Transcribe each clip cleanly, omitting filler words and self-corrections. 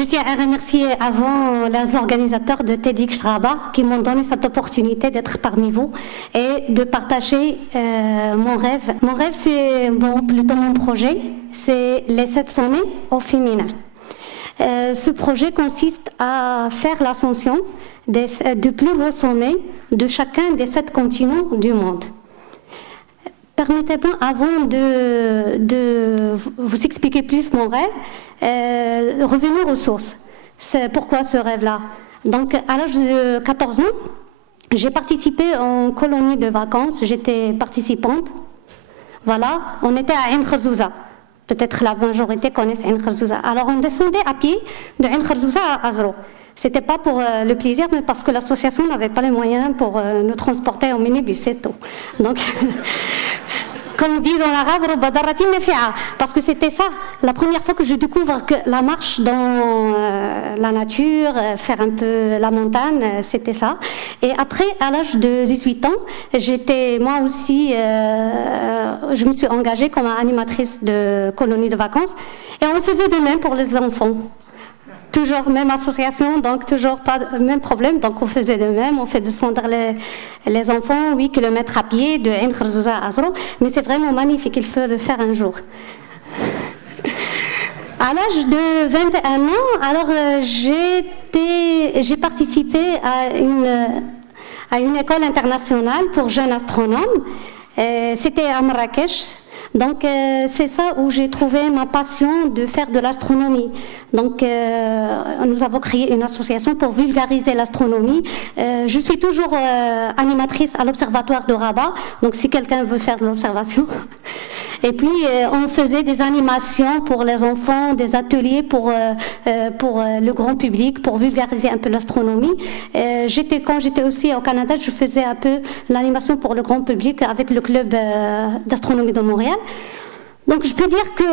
Je tiens à remercier avant les organisateurs de TEDx Rabat qui m'ont donné cette opportunité d'être parmi vous et de partager mon rêve. Mon rêve, c'est plutôt mon projet, c'est les 7 sommets au féminin. Ce projet consiste à faire l'ascension du plus haut sommet de chacun des 7 continents du monde. Permettez-moi, avant de vous expliquer plus mon rêve, revenir aux sources. C'est pourquoi ce rêve-là. Donc, à l'âge de 14 ans, j'ai participé en colonie de vacances. J'étais participante. Voilà, on était à Ain Kharzouza. Peut-être la majorité connaissent Ain Kharzouza. Alors, on descendait à pied de Ain Kharzouza à Azro. C'était pas pour le plaisir, mais parce que l'association n'avait pas les moyens pour nous transporter en minibus, c'est tout. Donc, comme ils disent en arabe, parce que c'était ça, la première fois que je découvre que la marche dans la nature, faire un peu la montagne, c'était ça. Et après, à l'âge de 18 ans, j'étais moi aussi, je me suis engagée comme animatrice de colonie de vacances, et on faisait de même pour les enfants. Toujours même association, donc toujours pas le même problème. Donc on faisait de même, on fait descendre les enfants 8 km à pied de Ain Kharzouza à Azro. Mais c'est vraiment magnifique, il faut le faire un jour. À l'âge de 21 ans, alors j'ai participé à une école internationale pour jeunes astronomes. C'était à Marrakech. Donc c'est ça où j'ai trouvé ma passion de faire de l'astronomie. Donc nous avons créé une association pour vulgariser l'astronomie. Je suis toujours animatrice à l'observatoire de Rabat, donc si quelqu'un veut faire de l'observation. Et puis on faisait des animations pour les enfants, des ateliers pour le grand public, pour vulgariser un peu l'astronomie. Quand j'étais aussi au Canada, je faisais un peu l'animation pour le grand public avec le club d'astronomie de Montréal. Donc je peux dire que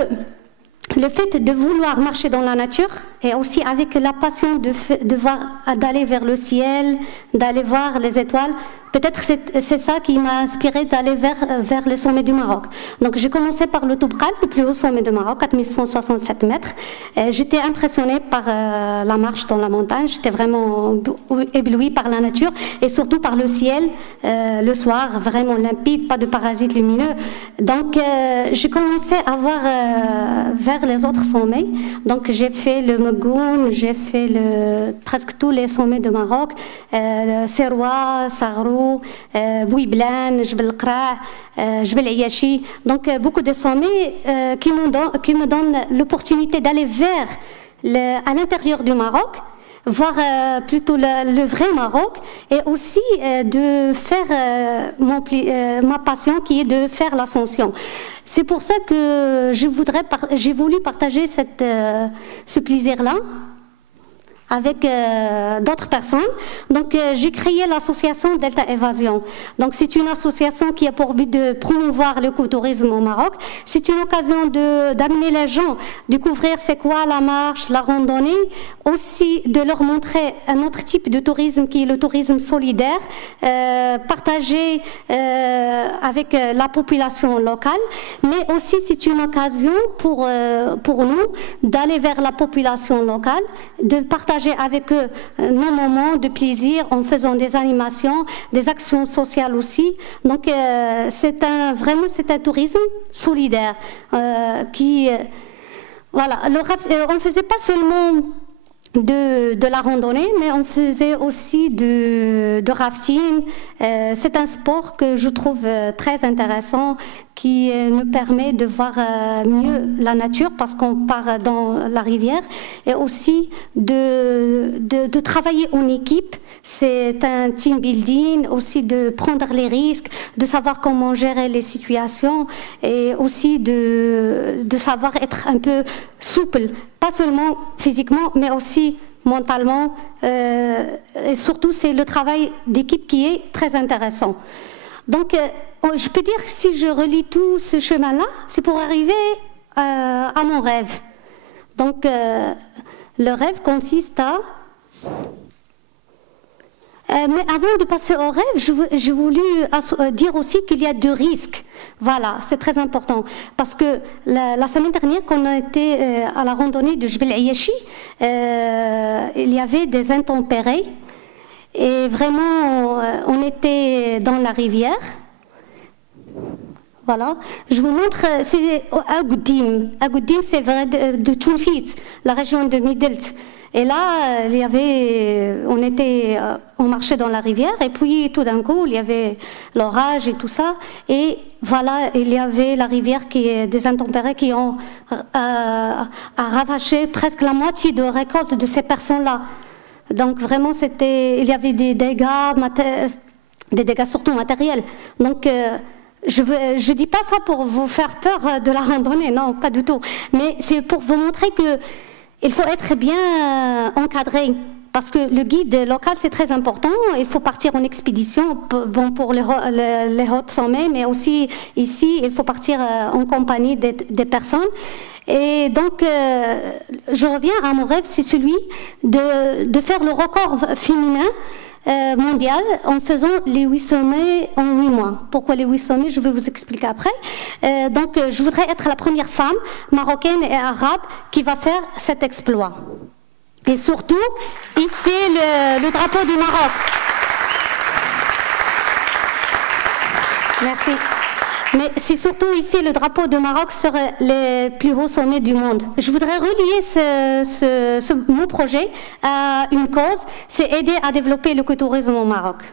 le fait de vouloir marcher dans la nature et aussi avec la passion d'aller vers le ciel, d'aller voir les étoiles, peut-être c'est ça qui m'a inspiré d'aller vers les sommets du Maroc. Donc j'ai commencé par le Toubkal, le plus haut sommet du Maroc, 4167 mètres. J'étais impressionnée par la marche dans la montagne, j'étais vraiment éblouie par la nature et surtout par le ciel, le soir, vraiment limpide, pas de parasites lumineux. Donc j'ai commencé à voir vers les autres sommets. Donc j'ai fait le Megoun, j'ai fait presque tous les sommets de Maroc, Serwa, Sarrou, Bouiblan, Jbel Qra, Jbel Ayashi. Donc beaucoup de sommets qui me donnent l'opportunité d'aller à l'intérieur du Maroc, voir plutôt le vrai Maroc et aussi de faire ma passion qui est de faire l'ascension. C'est pour ça que j'ai voulu partager ce plaisir-là avec d'autres personnes. Donc j'ai créé l'association Delta Évasion. Donc c'est une association qui a pour but de promouvoir l'écotourisme au Maroc. C'est une occasion d'amener les gens, découvrir c'est quoi la marche, la randonnée, aussi de leur montrer un autre type de tourisme qui est le tourisme solidaire, partagé avec la population locale, mais aussi c'est une occasion pour nous d'aller vers la population locale, de partager avec eux nos moments de plaisir en faisant des animations, des actions sociales aussi. Donc c'est un tourisme solidaire qui voilà. On ne faisait pas seulement de la randonnée, mais on faisait aussi de rafting. C'est un sport que je trouve très intéressant, qui nous permet de voir mieux la nature parce qu'on part dans la rivière, et aussi de travailler en équipe. C'est un team building, aussi de prendre les risques, de savoir comment gérer les situations et aussi de savoir être un peu souple, pas seulement physiquement mais aussi mentalement, et surtout c'est le travail d'équipe qui est très intéressant. Donc je peux dire que si je relis tout ce chemin-là, c'est pour arriver à mon rêve. Donc le rêve consiste à Mais avant de passer au rêve, j'ai voulu dire aussi qu'il y a deux risques. Voilà, c'est très important. Parce que la semaine dernière, quand on a été à la randonnée de Jbel Ayashi, il y avait des intempéries. Et vraiment, on était dans la rivière. Voilà, je vous montre, c'est Agoudim. Agoudim, c'est vrai de Tounfit, la région de Midelt. Et là, on marchait dans la rivière, et puis tout d'un coup, il y avait l'orage et tout ça. Et voilà, il y avait la rivière des intempéries qui ont ravaché presque la moitié de récolte de ces personnes-là. Donc vraiment, il y avait des dégâts surtout matériels. Donc, je ne dis pas ça pour vous faire peur de la randonnée, non, pas du tout. Mais c'est pour vous montrer qu'il faut être bien encadré. Parce que le guide local, c'est très important. Il faut partir en expédition, bon, pour les hauts sommets, mais aussi ici, il faut partir en compagnie des personnes. Et donc, je reviens à mon rêve, c'est celui de faire le record féminin mondial en faisant les 8 sommets en 8 mois. Pourquoi les 8 sommets? Je vais vous expliquer après. Donc, je voudrais être la première femme marocaine et arabe qui va faire cet exploit. Et surtout, ici, le drapeau du Maroc. Merci. Mais c'est surtout ici, le drapeau du Maroc serait les plus hauts sommets du monde. Je voudrais relier mon projet à une cause, c'est aider à développer l'écotourisme au Maroc.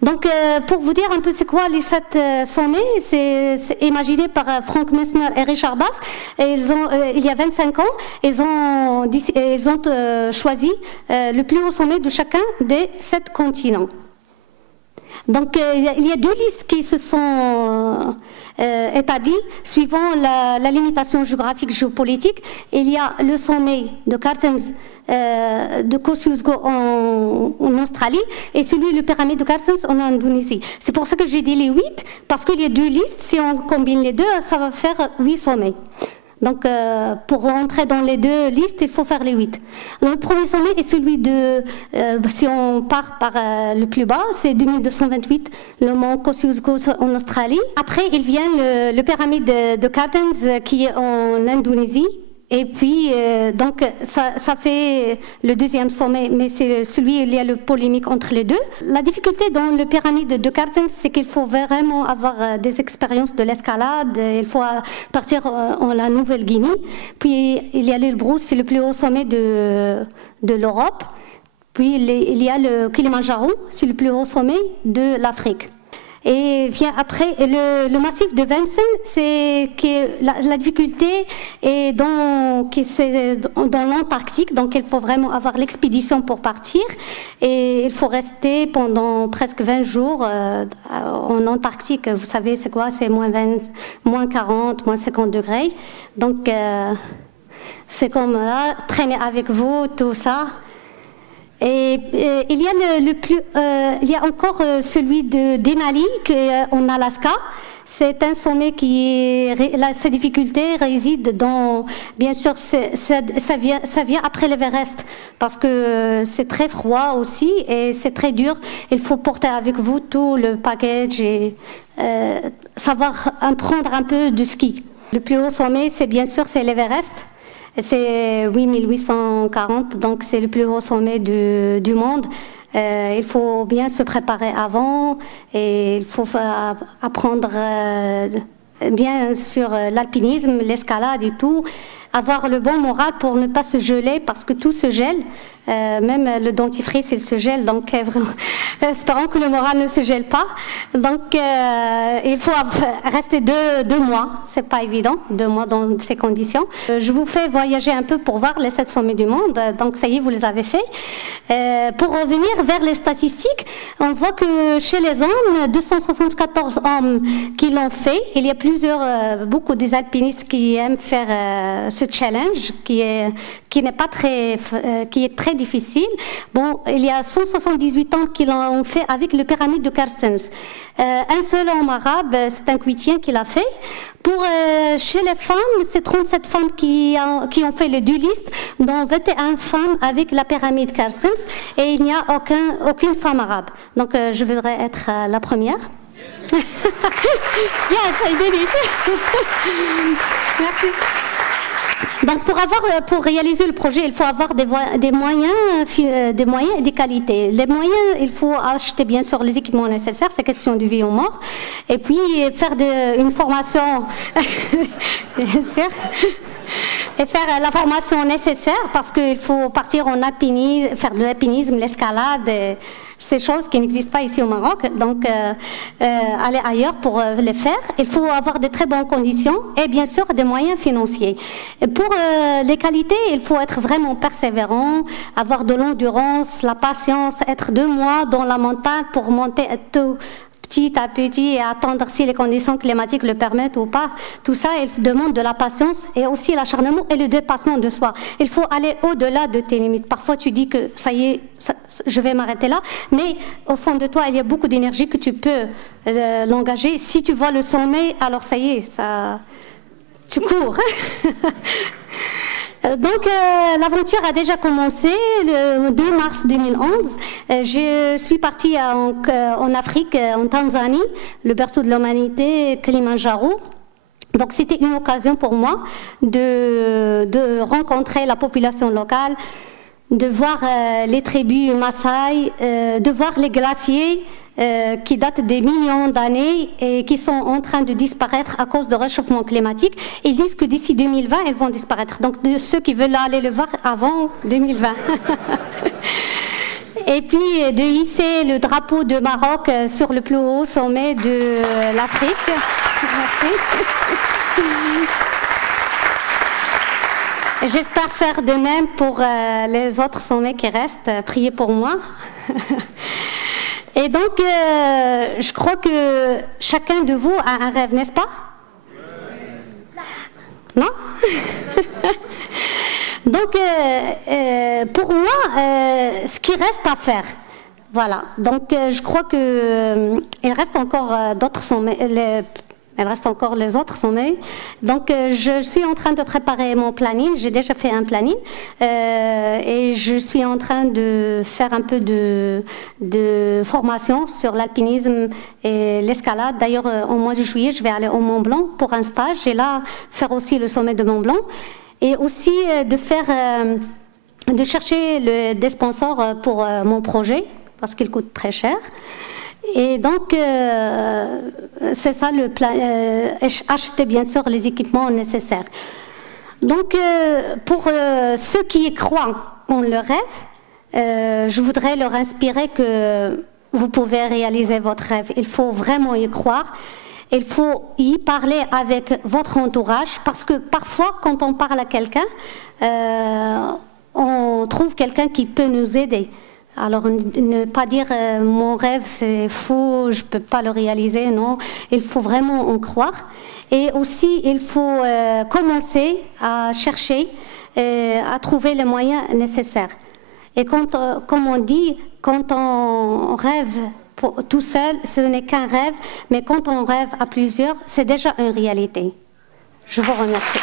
Donc, pour vous dire un peu c'est quoi les 7 sommets, c'est imaginé par Frank Messner et Richard Bass. Et il y a 25 ans, ils ont choisi le plus haut sommet de chacun des 7 continents. Donc, il y a 2 listes qui se sont établies suivant la limitation géographique géopolitique. Il y a le sommet de Carstens de Kosciuszko en Australie et celui le pyramide de Carstens en Indonésie. C'est pour ça que j'ai dit les 8, parce qu'il y a 2 listes. Si on combine les 2, ça va faire 8 sommets. Donc, pour rentrer dans les 2 listes, il faut faire les 8. Le premier sommet est celui si on part par le plus bas, c'est 2228, le mont Kosciuszko en Australie. Après, il vient le pyramide de Carstens qui est en Indonésie. Et puis, donc, ça fait le 2e sommet, mais c'est celui où il y a le polémique entre les 2. La difficulté dans le pyramide de Carstens, c'est qu'il faut vraiment avoir des expériences de l'escalade. Il faut partir en la Nouvelle-Guinée. Puis, il y a l'île Bruce, c'est le plus haut sommet de l'Europe. Puis, il y a le Kilimandjaro, c'est le plus haut sommet de l'Afrique. Et vient après le massif de Vincennes, c'est que la difficulté est dans l'Antarctique, donc il faut vraiment avoir l'expédition pour partir et il faut rester pendant presque 20 jours en Antarctique. Vous savez c'est quoi? C'est moins 40, moins 50 degrés. Donc c'est comme là, traîner avec vous, tout ça. Et il y a encore celui de Denali en Alaska. C'est un sommet sa difficulté réside dans, bien sûr, ça vient après l'Everest parce que c'est très froid aussi et c'est très dur. Il faut porter avec vous tout le package et savoir apprendre un peu de ski. Le plus haut sommet, c'est l'Everest. C'est 8840, donc c'est le plus haut sommet du monde. Il faut bien se préparer avant et il faut apprendre bien sur l'alpinisme, l'escalade et tout. Avoir le bon moral pour ne pas se geler parce que tout se gèle. Même le dentifrice, il se gèle. Donc, espérons que le moral ne se gèle pas. Donc, il faut rester deux mois. C'est pas évident, 2 mois dans ces conditions. Je vous fais voyager un peu pour voir les 7 sommets du monde. Donc, ça y est, vous les avez fait. Pour revenir vers les statistiques, on voit que chez les hommes, 274 hommes qui l'ont fait. Il y a beaucoup des alpinistes qui aiment faire ce ce challenge qui est très difficile. Bon, il y a 178 ans qu'ils l'ont fait avec le pyramide de Carstens. Un seul homme arabe, c'est un Kuwaitien qui l'a fait. Pour chez les femmes, c'est 37 femmes qui ont fait les deux listes, dont 21 femmes avec la pyramide Carstens, et il n'y a aucune femme arabe. Donc je voudrais être la première. Yes, I did it. Merci. Donc pour réaliser le projet, il faut avoir des moyens et des qualités. Les moyens, il faut acheter bien sûr les équipements nécessaires, c'est question de vie ou mort. Et puis faire une formation, bien sûr. Et faire la formation nécessaire parce qu'il faut partir en alpinisme, faire de l'alpinisme, l'escalade, ces choses qui n'existent pas ici au Maroc. Donc, aller ailleurs pour les faire. Il faut avoir de très bonnes conditions et bien sûr des moyens financiers. Et pour les qualités, il faut être vraiment persévérant, avoir de l'endurance, la patience, être 2 mois dans la montagne pour monter tout petit à petit et attendre si les conditions climatiques le permettent ou pas. Tout ça, il demande de la patience et aussi l'acharnement et le dépassement de soi. Il faut aller au-delà de tes limites. Parfois, tu dis que ça y est, je vais m'arrêter là, mais au fond de toi, il y a beaucoup d'énergie que tu peux l'engager. Si tu vois le sommet, alors ça y est, tu cours. Donc l'aventure a déjà commencé le 2 mars 2011. Je suis partie en Afrique, en Tanzanie, le berceau de l'humanité, Kilimanjaro. Donc c'était une occasion pour moi de rencontrer la population locale, de voir les tribus Maasai, de voir les glaciers qui datent des millions d'années et qui sont en train de disparaître à cause du réchauffement climatique. Ils disent que d'ici 2020, elles vont disparaître. Donc, de ceux qui veulent aller le voir avant 2020. Et puis, de hisser le drapeau de Maroc sur le plus haut sommet de l'Afrique. Merci. J'espère faire de même pour les autres sommets qui restent. Priez pour moi. Et donc, je crois que chacun de vous a un rêve, n'est-ce pas? Non? Donc, pour moi, ce qui reste à faire, voilà. Donc, je crois que il reste encore d'autres sommets. Il reste encore les autres sommets. Donc, je suis en train de préparer mon planning. J'ai déjà fait un planning. Et je suis en train de faire un peu de formation sur l'alpinisme et l'escalade. D'ailleurs, au mois de juillet, je vais aller au Mont Blanc pour un stage. Et là, faire aussi le sommet de Mont Blanc. Et aussi de chercher des sponsors pour mon projet, parce qu'il coûte très cher. Et donc, c'est ça le plan, acheter bien sûr les équipements nécessaires. Donc, pour ceux qui y croient en le rêve, je voudrais leur inspirer que vous pouvez réaliser votre rêve. Il faut vraiment y croire. Il faut y parler avec votre entourage, parce que parfois, quand on parle à quelqu'un, on trouve quelqu'un qui peut nous aider. Alors, ne pas dire mon rêve c'est fou, je ne peux pas le réaliser, non. Il faut vraiment en croire. Et aussi, il faut commencer à chercher, à trouver les moyens nécessaires. Et comme on dit, quand on rêve tout seul, ce n'est qu'un rêve, mais quand on rêve à plusieurs, c'est déjà une réalité. Je vous remercie.